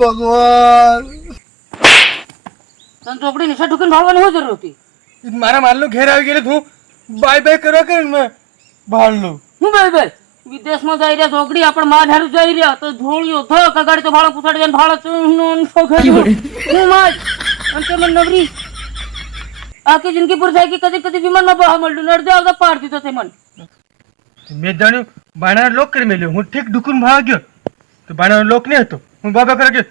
ભગવાન તને ચોકડી નિશા ઠુકન ભાળવાની શું જરૂર હતી? મારા માલનો ઘેર આવી ગયેલો હું બાય બાય કરવા કે મેં ભાળલો હું ભાઈ વિદેશમાં જઈ રહ્યા ચોકડી આપણે માર હારું જઈ રહ્યા તો ધોળિયો થક અગાડી તો ભાળો પૂછાડી જાય ભાળો ચૂનો ફોખડ્યો હું માર અંતે મને નવરી આખી જિંદગી પૂર થાય કે કદી વિમાનમાં બહાર મળ્યું અડધે આવતા પાર દીધો તે મન મેં જાણ્યું બાણા લોક કરી મેલ્યો હું ઠીક દુકાન ભાગ્યો તો બાણા લોક નહીં હતો હું બાબા કરવા ગયો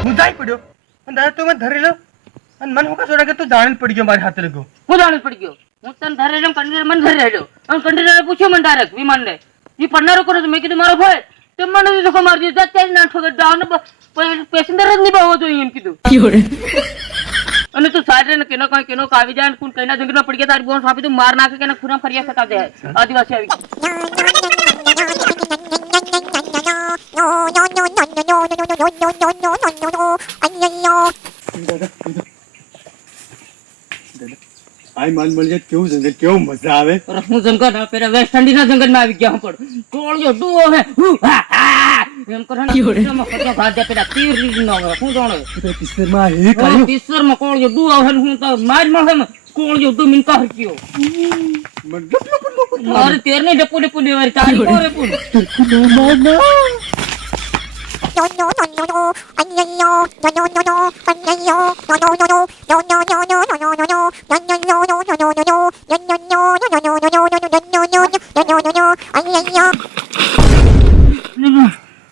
હું જાય પડ્યો અને દાદા તું મને ધરી લો અને મને હું કા સોડા કે તું જાણી પડી ગયો મારી હાથે ગયો હું જાણી પડી ગયો હું તને ધરે રહ્યો કંડક્ટર મને ધરે રહ્યો અને કંડક્ટરે પૂછ્યો મને ડાયરેક્ટ વિમાન ને એ પડનારો કોને મેં કીધું મારો ભાઈ તે મને ધોકો મારી દીધો ત્યાં ના ઠોકર ડાઉન પેસેન્જર જ નહીં બહુ જોઈએ એમ કીધું અને તું સાઈડ ને કેનો આવી જાય કોણ કઈના જંગલમાં પડી ગયા તારી બોન સાપી તું માર નાખે કે ખૂણા ફરિયા સતા દે આદિવાસી આવી આઈ માલ મળી જાય કેવું જંગલ કેવો મજા આવે હું જંગલ ના પેલા વેસ્ટ ઇન્ડિઝ ના જંગલ માં આવી ગયા હું પણ ટોળિયો ડુઓ હે એમ કરો ને માં ફરિયા ભાગ દે પેલા તીર રીજ નો હવે હું જાણો પિસ્તર માં હે કાયો પિસ્તર માં કોળિયો ડુઓ હે હું તો માર મળે ને કોળિયો ડુ મિનકા હરક્યો મારે તેર ને ડપુ લેવારી તારી કોરે પૂન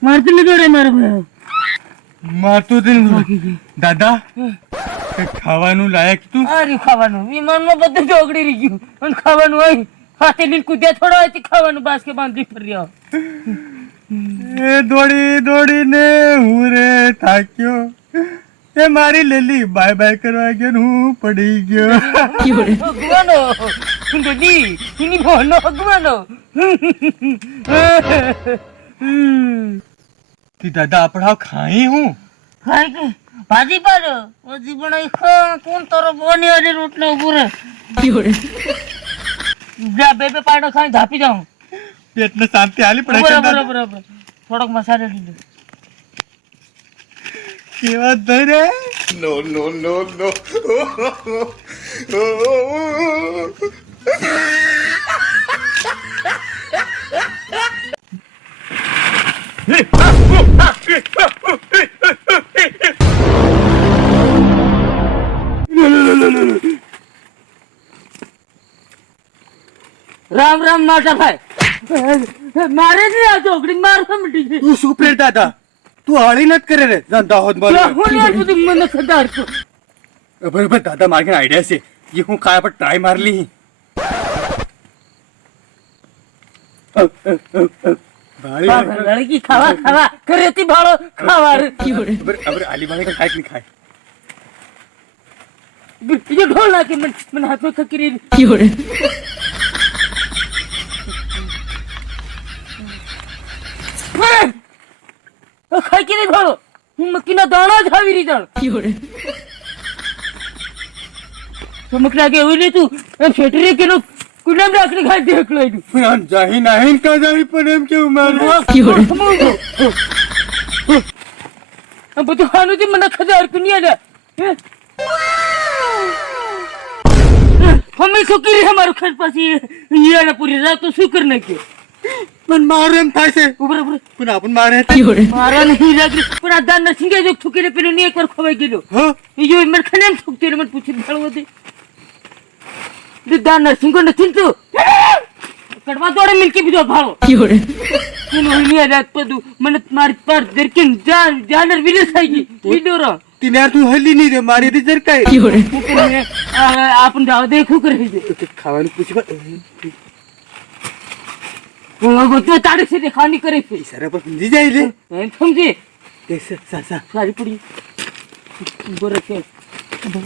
મારતું લીધો મારે મારતું દાદા ખાવાનું લાયક તું અરે ખાવાનું વિમાનમાં બધું ચોકડી રહી ગયું અને ખાવાનું હોય હાથે લીલ કૂદ્યા થોડો હોય ખાવાનું બાસ્કે બાંધી ફર્યો એ દોડીને હું રે થાક્યો એ મારી લેલી બાય બાય કરવા ગયો હું પડી ગયો ભગવાનો દોડી એની ભોનો ભગવાનો દાદા આપડા ખાઈ હું ખાઈ કે ભાજી પાડો ભાજી બનાવી ખા કોણ તારો બોની વાળી રોટલો ઉભો રે જા બે પાડો ખાઈ ધાપી જાઉં પેટને શાંતિ આલી પડે બરાબર થોડોક મસાલો દીધો કેવા ધરે નો રામ માતા ભાઈ મારે નહીં આ ચોકડી માર સમટી છે તું શું પ્રેર દાદા તું હળી નત કરે રે જનતા હોત બોલ હું યાર બધું મને ખડાડતો બરાબર દાદા માર્કેટ આઈડિયા છે ये હું ખાય પર ટ્રાય માર લી ભાઈ લડકી ખાવા કરેતી ભાળો ખાવા અબર આલી વાલે કા ખાય કે ખાય ये ढोल ना के मन हाथ में खकरी ખાઈ કે નહીં ભાળો હું મક્કીના દાણા જ આવી રહી જાણ તો મકડા કે એવું નહીં તું એમ છેટરી કે નું કુલામ રાખડી ખાઈ દે એકલાઈ તું જાહી નહીં કા જાહી પણ એમ કેવું મારું આ બધું ખાનું થી મને ખબર કુનિયા લે હમે સુકી રે હમારું ખર્ચ પાછી ये ना पूरी रात तो शुक्र नहीं किया પણ મારે એમ થાય છે ઉભરે પણ આપણ મારે મારા નહીં લાગી પણ આ દાન નસિંગે જો ઠુકીને પેલું ની એકવાર ખવાઈ ગયો હા યો મને ખને એમ ઠુકતી મને પૂછી ભાળવો દે દાન નસિંગો નથી તો કડવા દોડે મિલકી બીજો ભાળો હું નહીં રાત પદુ મને મારી પર દરકીન જાનર વિલેસ થઈ ગઈ વિડોરો તિનાર તું હલી નહીં રે મારી રી જરકાય આપણ જાવ દેખું કરી દે ખાવાનું પૂછવા તો તારે છે ખાની કરે છે સારા પર સમજી જાય લે એમ સમજી સાસા સારી પડી બરે છે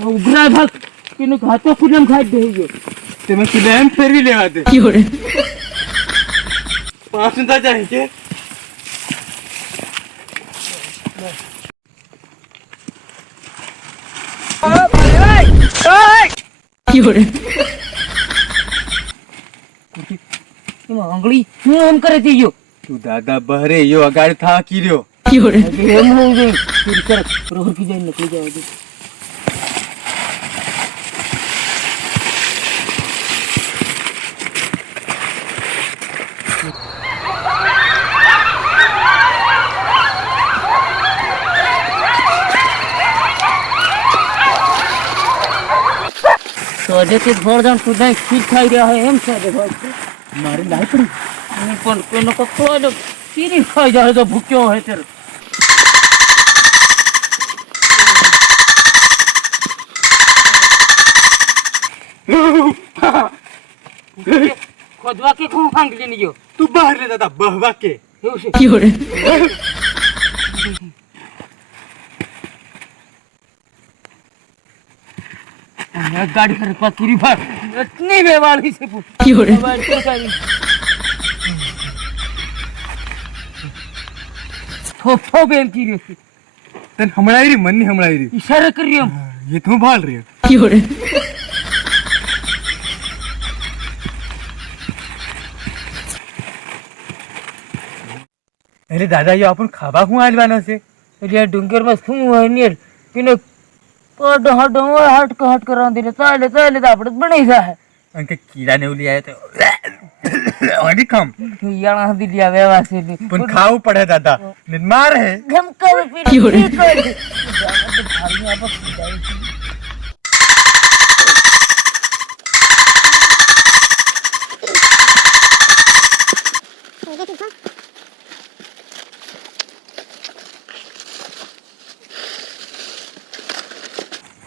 ઉભરા ભાગ તેનો હાથો કુલમ ખાઈ દે ગયો તમે કુલમ ફેરવી લેવા દે પાસ ન જાય કે અંગળી હું એમ કરે છે યો તું દાદા બહરે યો અગાડ થાકી રહ્યો 有人， એમ હોવું જોઈએ તું કર રોહકી જઈને નીકળી જવા દે તો હજેથી ભોળદાન કુદાય ખીર ખાઈ રહ્યા હોય એમ છે મારે લાઈ પડી હું પણ કોઈનો કક્કો ખીરી ખાઈ જાય તો ભૂખ્યો હોય ત્યારે ખોદવા કે હું ભાંગલી ની ગયો તું બહાર લે દાદા બહવા કે એવું છે 有人， અને ગાડી ખરીદવા પૂરી ભાર એટલી વેવાળી છે 有人， થોફો બેન કીર્યો છે તને હમણાઈ રહી મનની હમણાઈ રહી ઈશારો કર્યો એ તું ભાળ રહ્યો 有人， એટલે દાદાજી આપણને ખાવા શું આલવાનો છે એટલે આ ડુંગરમાં શું હોય ને એને હાડ હટ કરવા દે ચાલે તો આપણે બની જાય અને કે કીડા ને એવું લઈ આવ્યો તો હજી ખામ યાણા સુધી લ્યા વેવા છે પણ ખાવું પડે દાદા ને મારે ગમકાવે有人，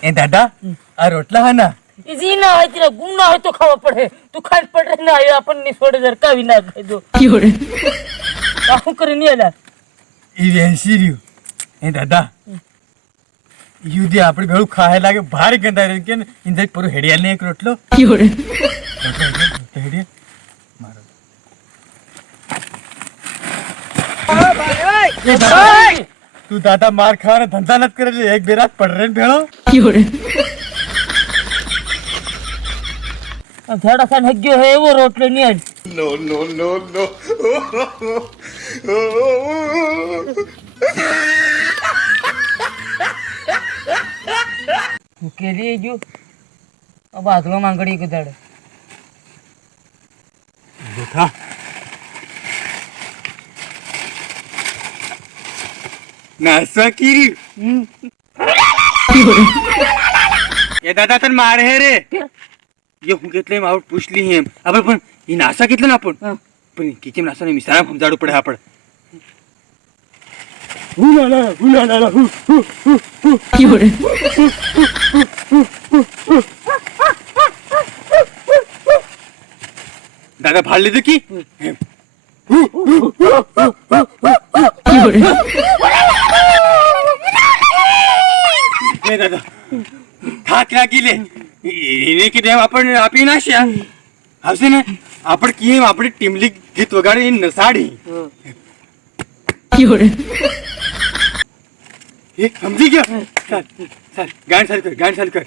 એ દાદા આ રોટલા હા ના ઈજી ના હોય તેરા ગુણ ના હોય તો ખાવા પડે તું ખાઈ પડે ના આવ્યો આપણને છોડે જરકાવી ના ખાઈ દો 有人， શું કરે નહીં અલા એ વેસી રહ્યું એ દાદા યુધી આપણે ભેળું ખાય લાગે ભારે ગંદા રહ્યું કે ને ઇન્દર પૂરું હેડિયાલ ને એક રોટલો 有人， હેડિયાલ તું દાદા માર ખાવાના ધંધા નથી કરે એટલે એક બે રાત પડ રે ભેળો 有人， ઝાડા ખાન હગ્યો હે એવો રોટલો નહીં કેલી જો બાદલો માંગડી કદાડે બેઠા નાસવા કીરી 有人， એ દાદા તને મારે હે રે ये હું કેટલે માં પૂછ લી એમ હવે પણ એ નાસા કેટલા ના પણ કિચન નાસા ને મિસારા સમજાડવું પડે આપણે 有人， દાદા ભાડ લીધું કી 有人， એ દાદા થાક લાગી લે એને કીધે આપણને આપી નાખ્યા આવશે ને આપણે કેમ આપણે ટીમલી ગીત વગાડી નસાડી 有人， એ સમજી ગયો ચાલ ચાલ ગાંડ ચાલ કર